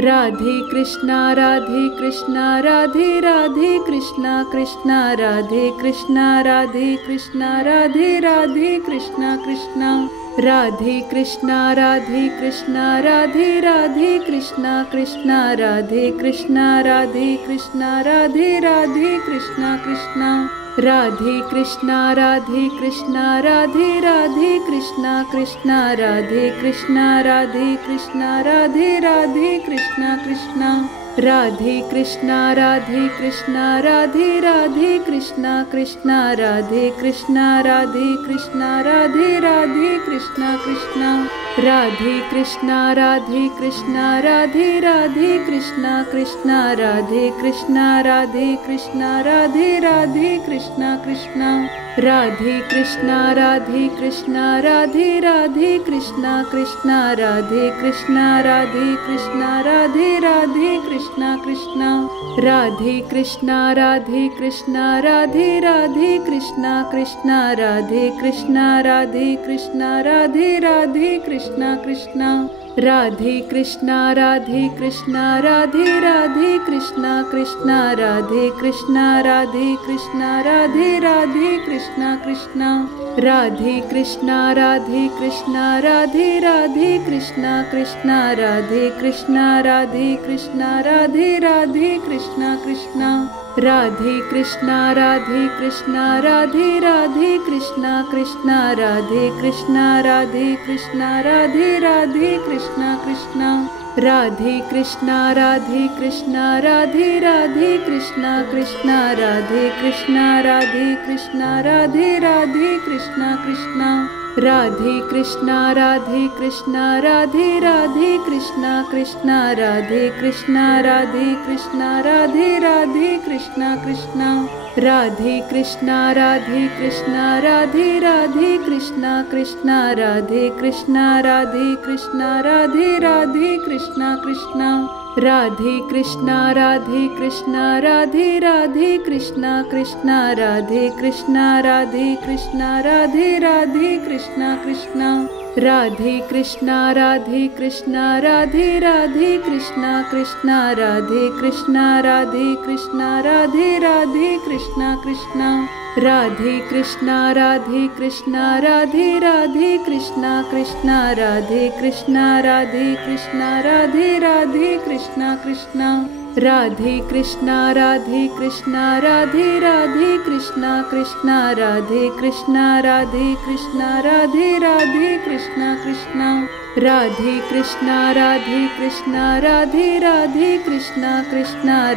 Radhe Krishna Radhe Krishna Radhe Radhe Krishna Krishna Radhe Krishna Radhe Krishna Radhe Radhe Krishna Krishna Radhe Krishna Radhe Krishna Radhe Radhe Krishna Krishna Radhe Krishna Radhe Krishna Radhe Radhe Krishna Krishna Radhe Krishna Radhe Krishna Radhe Radhe Krishna Krishna Radhe Krishna Radhe Krishna Radhe Radhe Krishna Krishna Radhe Krishna Radhe Krishna Radhe Radhe Krishna Krishna Radhe Krishna Radhe Krishna Radhe Radhe Krishna Krishna Radhe Krishna Radhe Krishna Radhe Radhe Krishna Krishna Radhe Krishna Radhe Krishna Radhe Radhe Krishna Krishna Radhe Krishna Radhe Krishna Radhe Radhe Krishna Krishna Radhe Krishna Radhe Krishna Radhe Radhe Krishna Krishna Radhe Krishna Radhe Krishna Radhe Radhe Krishna Krishna Radhe Krishna Radhe Krishna Radhe Radhe Krishna Krishna Radhe Krishna Radhe Krishna Radhe Radhe Krishna Krishna Radhe Krishna Radhe Krishna Radhe Radhe Krishna Krishna Radhe Krishna Radhe Krishna Radhe Radhe Krishna Krishna Radhe Krishna Radhe Krishna Radhe Radhe Krishna Krishna Radhe Krishna Radhe Krishna Radhe Radhe Krishna Krishna Radhe Krishna Radhe Krishna Radhe Radhe Krishna Krishna Radhe Krishna Radhe Krishna Radhe Radhe Krishna Krishna Radhe Krishna Radhe Krishna Radhe Radhe Krishna Krishna Radhe Krishna Radhe Krishna Radhe Radhe Krishna Krishna Radhe Krishna Radhe Krishna Radhe Radhe Krishna Krishna Radhe Krishna Radhe Krishna Radhe Radhe Krishna Krishna Radhe Krishna Radhe Krishna Radhe Radhe Krishna Krishna Radhe Krishna Radhe Krishna Radhe Radhe Krishna Krishna Radhe Krishna Radhe Krishna Radhe Radhe Krishna Krishna Radhe Krishna Radhe Krishna Radhe Radhe Krishna Krishna Radhe Krishna Radhe Krishna Radhe Radhe Krishna Krishna Radhe Krishna Radhe Krishna Radhe Radhe Krishna Krishna Radhe Krishna Radhe Krishna Radhe Radhe Krishna Krishna Radhe Krishna Radhe Krishna Radhe Radhe Krishna Krishna Radhe Krishna Radhe Krishna Radhe Radhe Krishna Krishna Radhe Krishna Radhe Krishna Radhe Radhe Krishna Krishna Radhe Krishna Radhe Krishna Radhe Radhe Krishna Krishna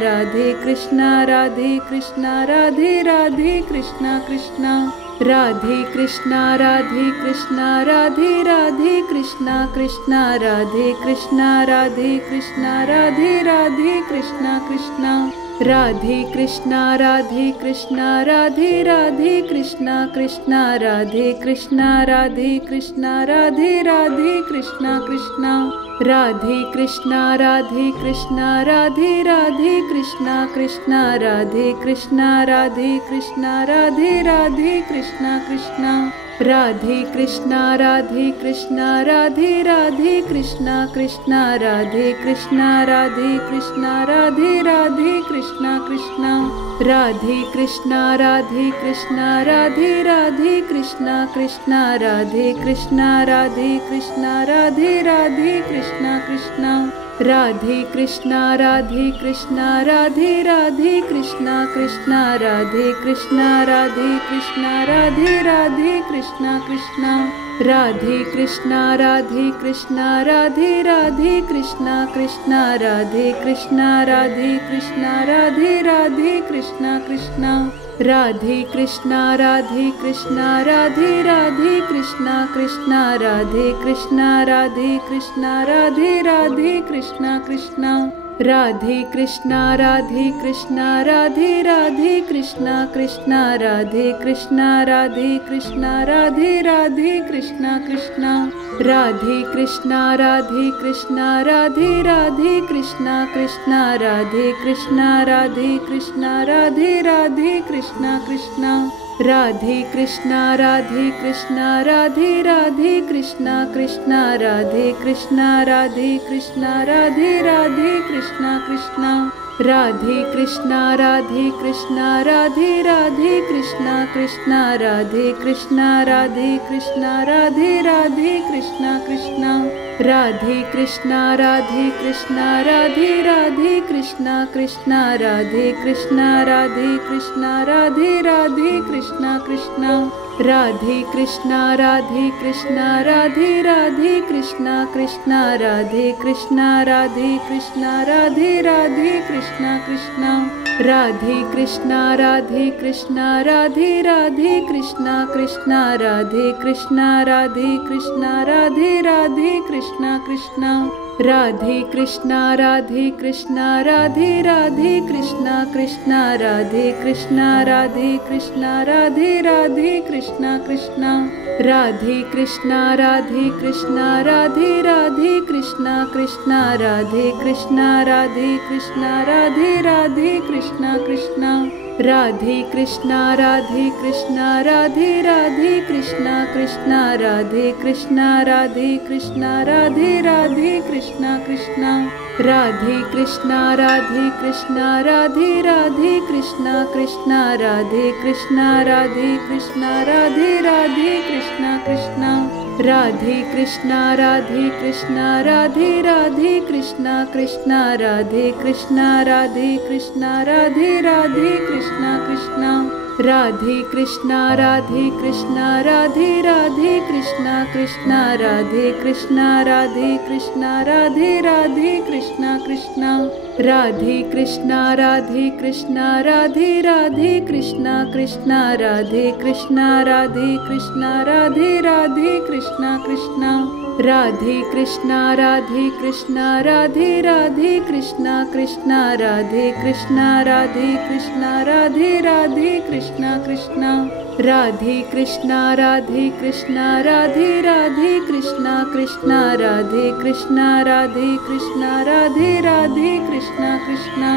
Radhe Krishna Radhe Krishna Radhe Radhe Krishna Krishna Radhe Krishna Radhe Krishna Radhe Radhe Krishna Krishna Radhe Krishna Radhe Krishna Radhe Radhe Krishna Krishna Radhe Krishna Radhe Krishna Radhe Radhe Krishna Krishna Radhe Krishna Radhe Krishna Radhe Radhe Krishna Krishna Radhe Krishna Radhe Krishna Radhe Radhe Krishna Krishna Radhe Krishna Radhe Krishna Radhe Radhe Krishna Krishna Radhe Krishna Radhe Krishna Radhe Radhe Krishna Krishna Radhe Krishna Radhe Krishna Radhe Radhe Krishna Krishna Radhe Krishna Radhe Krishna Radhe Radhe Krishna Krishna Radhe Krishna Radhe Krishna Radhe Radhe Krishna Krishna Radhe Krishna Radhe Krishna Radhe Radhe Krishna Krishna Radhe Krishna Radhe Krishna Radhe Radhe Krishna Krishna Radhe Krishna Radhe Krishna Radhe Radhe Krishna Krishna Radhe Krishna Radhe Krishna Radhe Radhe Krishna Krishna Radhe Krishna Radhe Krishna Radhe Radhe Krishna Krishna Radhe Krishna Radhe Krishna Radhe Radhe Krishna Krishna Radhe Krishna Radhe Krishna Radhe Radhe Krishna Krishna Radhe Krishna Radhe Krishna Radhe Radhe Krishna Krishna Radhe Krishna Radhe Krishna Radhe Radhe Krishna Krishna Radhe Krishna Radhe Krishna Radhe Radhe Krishna Krishna Radhe Krishna Radhe Krishna Radhe Radhe Krishna Krishna Radhe Krishna Radhe Krishna Radhe Radhe Krishna Krishna Radhe Krishna Radhe Krishna Radhe Radhe Krishna Krishna Radhe Krishna Radhe Krishna Radhe Radhe Krishna Krishna Radhe Krishna Radhe Krishna Radhe Radhe Krishna Krishna Radhe Krishna Radhe Krishna Radhe Radhe Krishna Krishna Radhe Krishna Radhe Krishna Radhe Radhe Krishna Krishna Radhe Krishna Radhe Krishna Radhe Radhe Krishna Krishna Radhe Krishna Radhe Krishna Radhe Radhe Krishna Krishna Radhe Krishna Radhe Krishna Radhe Radhe Krishna Krishna Radhe Krishna Radhe Krishna Radhe Radhe Krishna Krishna Radhe Krishna Radhe Krishna Radhe Radhe Krishna Krishna Radhe Krishna Radhe Krishna Radhe Radhe Krishna Krishna Radhe Krishna Radhe Krishna Radhe Radhe Krishna Krishna Radhe Krishna Radhe Krishna Radhe Radhe Krishna Krishna Radhe Krishna Radhe Krishna Radhe Radhe Krishna Krishna Radhe Krishna Radhe Krishna Radhe Radhe Krishna Krishna Radhe Krishna Radhe Krishna Radhe Radhe Krishna Krishna Radhe Krishna Radhe Krishna Radhe Radhe Krishna Krishna Radhe Krishna Radhe Krishna Radhe Radhe Krishna Krishna Radhe Krishna Radhe Krishna Radhe Radhe Krishna Krishna Radhe Krishna Radhe Krishna Radhe Radhe Krishna Krishna Radhe Krishna Radhe Krishna Radhe Radhe Krishna Krishna Radhe Krishna Radhe Krishna Radhe Radhe Krishna Krishna Radhe Krishna Radhe Krishna Radhe Radhe Krishna Krishna Radhe Krishna Radhe Krishna Radhe Radhe Krishna Krishna Radhe Krishna Radhe Krishna Radhe Radhe Krishna Krishna Radhe Krishna Radhe Krishna Radhe Radhe Krishna Krishna Radhe Krishna Radhe Krishna Radhe Radhe Krishna Krishna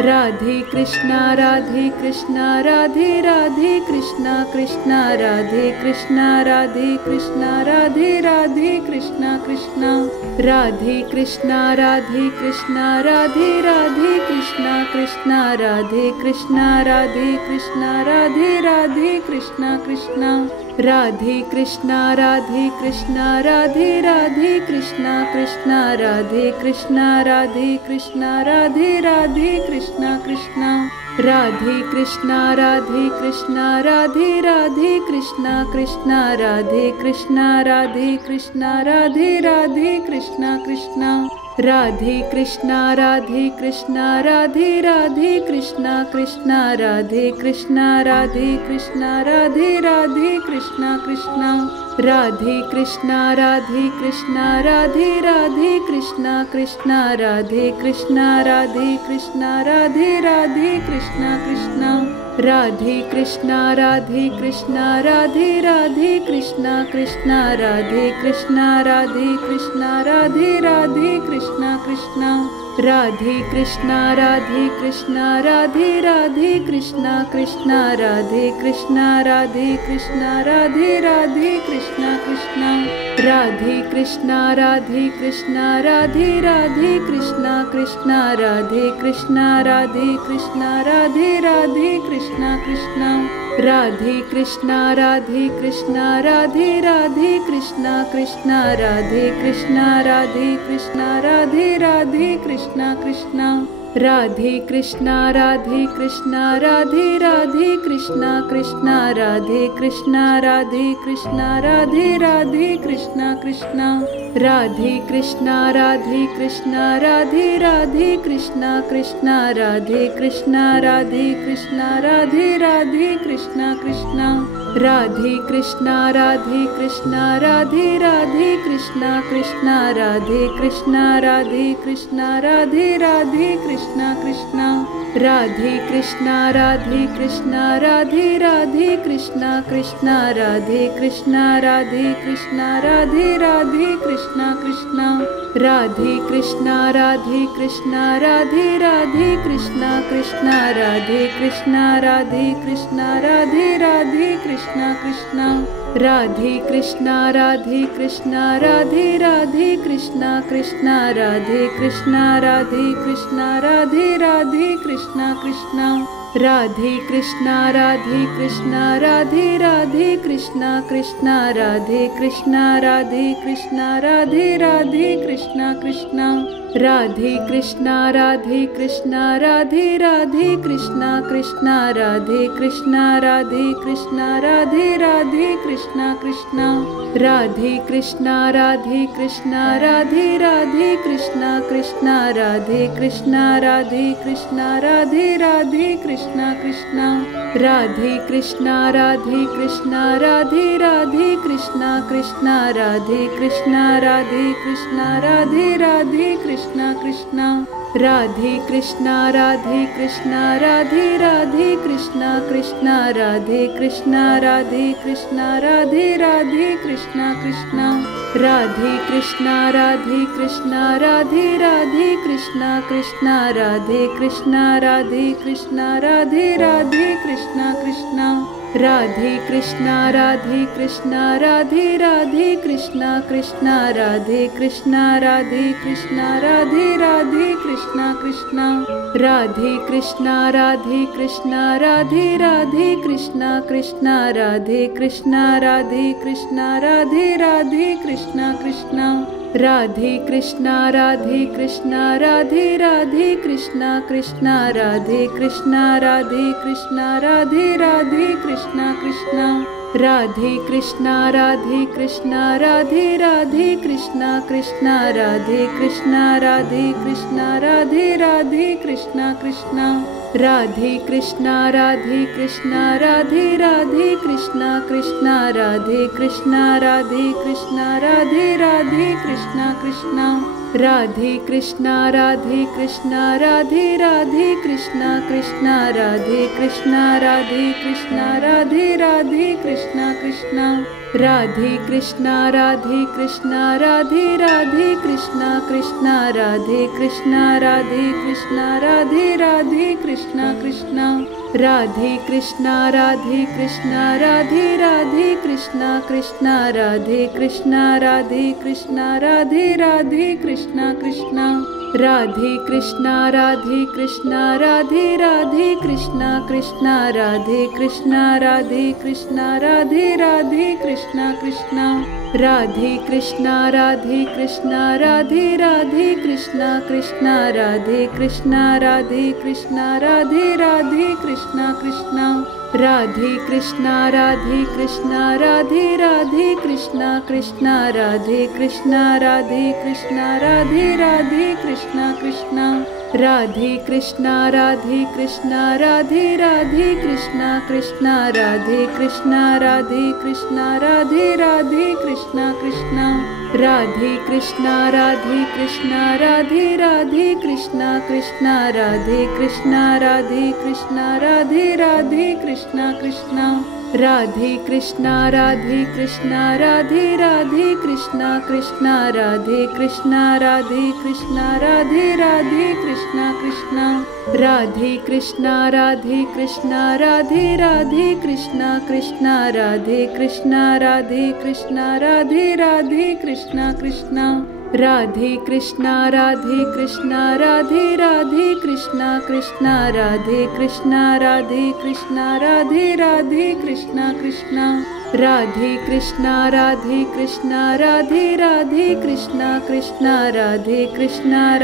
Radhe Krishna Radhe Krishna Radhe Radhe Krishna Krishna Radhe Krishna Radhe Krishna Radhe Radhe Krishna Krishna Radhe Krishna Radhe Krishna Radhe Radhe Krishna Krishna Radhe Krishna Radhe Krishna Radhe Radhe Krishna Krishna Radhe Krishna Radhe Krishna Radhe Radhe Krishna Krishna Radhe Krishna Radhe Krishna Radhe Radhe Krishna Krishna Radhe Krishna Radhe Krishna Radhe Radhe Krishna Krishna Radhe Krishna Radhe Krishna Radhe Radhe Krishna Krishna Radhe Krishna Radhe Krishna Radhe Radhe Krishna Krishna Radhe Krishna Radhe Krishna Radhe Radhe Krishna Krishna Radhe Krishna Radhe Krishna Radhe Radhe Krishna Krishna Radhe Krishna Radhe Krishna Radhe Radhe Krishna Krishna Radhe Krishna Radhe Krishna Radhe Radhe Krishna Krishna Radhe Krishna Radhe Krishna Radhe Radhe Krishna Krishna Radhe Krishna Radhe Krishna Radhe Radhe Krishna Krishna Radhe Krishna Radhe Krishna Radhe Radhe Krishna Krishna Radhe Krishna Radhe Krishna Radhe Radhe Krishna Krishna Radhe Krishna Radhe Krishna Radhe Radhe Krishna Krishna Radhe Krishna Radhe Krishna Radhe Radhe Krishna Krishna Radhe Krishna Radhe Krishna Radhe Radhe Krishna Krishna Radhe Krishna Radhe Krishna Radhe Radhe Krishna Krishna Radhe Krishna Radhe Krishna Radhe Radhe Krishna Krishna Radhe Krishna Radhe Krishna Radhe Radhe Krishna Krishna Radhe Krishna Radhe Krishna Radhe Radhe Krishna Krishna Radhe Krishna Radhe Krishna Radhe Radhe Krishna Krishna Radhe Krishna Radhe Krishna Radhe Radhe Krishna Krishna Krishna Radhe Krishna Radhe Krishna Radhe Radhe Krishna Krishna Radhe Krishna Radhe Krishna Radhe Radhe Krishna Krishna Radhe Krishna Radhe Krishna Radhe Radhe Krishna Krishna Radhe Krishna Radhe Krishna Radhe Radhe Krishna Krishna Radhe Krishna Radhe Krishna Radhe Radhe Krishna Krishna Radhe Krishna Radhe Krishna Radhe Radhe Krishna Krishna Radhe Krishna Radhe Krishna Radhe Radhe Krishna Krishna Radhe Krishna Radhe Krishna Radhe Radhe Krishna Krishna Radhe Krishna Radhe Krishna Radhe Radhe Krishna Krishna Radhe Krishna Radhe Krishna Radhe Radhe Krishna Krishna Radhe Krishna Radhe Krishna Radhe Radhe Krishna Krishna Radhe Krishna Radhe Krishna Radhe Radhe Krishna Krishna Radhe Krishna Radhe Krishna Radhe Radhe Krishna Krishna Radhe Krishna Radhe Krishna Radhe Radhe Krishna Krishna Radhe Krishna Radhe Krishna Radhe Radhe Krishna Krishna Radhe Krishna Radhe Krishna Radhe Radhe Krishna Krishna Radhe Krishna Radhe Krishna Radhe Radhe Krishna Krishna Radhe Krishna Radhe Krishna Radhe Radhe Krishna Krishna Radhe Krishna Radhe Krishna Radhe Radhe Krishna Krishna Radhe Krishna Radhe Krishna Radhe Radhe Krishna Krishna Radhe Krishna Radhe Krishna Radhe Radhe Krishna Krishna Radhe Krishna Radhe Krishna Radhe Radhe Krishna Krishna Radhe Krishna Radhe Krishna Radhe Radhe Krishna Krishna Radhe Krishna Radhe Krishna Radhe Radhe Krishna Krishna Radhe Krishna Radhe Krishna Radhe Radhe Krishna Krishna Radhe Krishna Radhe Krishna Radhe Radhe Krishna Krishna Radhe Krishna Radhe Krishna Radhe Radhe Krishna Krishna Radhe Krishna Radhe Krishna Radhe Radhe Krishna Krishna Radhe Krishna Radhe Krishna Radhe Radhe Krishna Krishna Radhe Krishna Radhe Krishna Radhe Radhe Krishna Krishna Radhe Krishna Radhe Krishna Radhe Radhe Krishna Krishna Radhe Krishna Radhe Krishna Radhe Radhe Krishna Krishna Radhe Krishna Radhe Krishna Radhe Radhe Krishna Krishna Radhe Krishna Radhe Krishna Radhe Radhe Krishna Krishna Radhe Krishna Radhe Krishna Radhe Radhe Krishna Krishna Radhe Krishna Radhe Krishna Radhe Radhe Krishna Krishna Radhe Krishna Radhe Krishna Radhe Radhe Krishna Krishna Radhe Krishna Radhe Krishna Radhe Radhe Krishna Krishna Radhe Krishna Radhe Krishna Radhe Radhe Krishna Krishna Radhe Krishna Radhe Krishna Radhe Radhe Krishna Krishna Radhe Krishna Radhe Krishna Radhe Radhe Krishna Krishna Radhe Krishna Radhe Krishna Radhe Radhe Krishna Krishna Radhe Krishna Radhe Krishna Radhe Radhe Krishna Krishna Radhe Krishna Radhe Krishna Radhe Radhe Krishna Krishna Radhe Krishna Radhe Krishna Radhe Radhe Krishna Krishna Radhe Krishna Radhe Krishna Radhe Radhe Krishna Krishna Radhe Krishna Radhe Krishna Radhe Radhe Krishna Krishna Radhe Krishna Radhe Krishna Radhe Radhe Krishna Krishna Radhe Krishna Radhe Krishna Radhe Radhe Krishna Krishna Radhe Krishna Radhe Krishna Radhe Radhe Krishna Krishna Radhe Krishna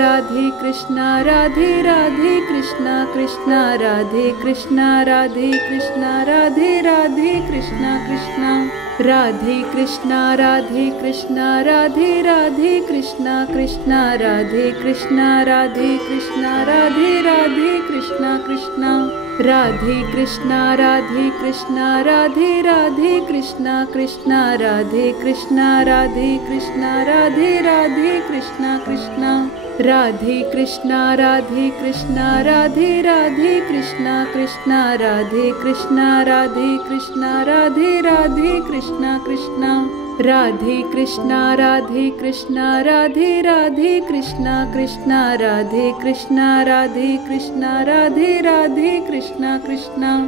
Radhe Krishna Radhe Radhe Krishna Krishna Radhe Krishna Radhe Krishna Radhe Radhe Krishna Krishna Radhe Krishna Radhe Krishna Radhe Radhe Krishna Krishna Radhe Krishna Radhe Krishna Radhe Radhe Krishna Krishna Radhe Krishna Radhe Krishna Radhe Radhe Krishna Krishna Radhe Krishna Radhe Krishna Radhe Radhe Krishna Krishna Radhe Krishna Radhe Krishna Radhe Radhe Krishna Krishna Radhe Krishna Radhe Krishna Radhe Radhe Krishna Krishna Radhe Krishna Radhe Krishna Radhe Radhe Krishna Krishna Radhe Krishna Radhe Krishna Radhe Radhe Krishna Krishna.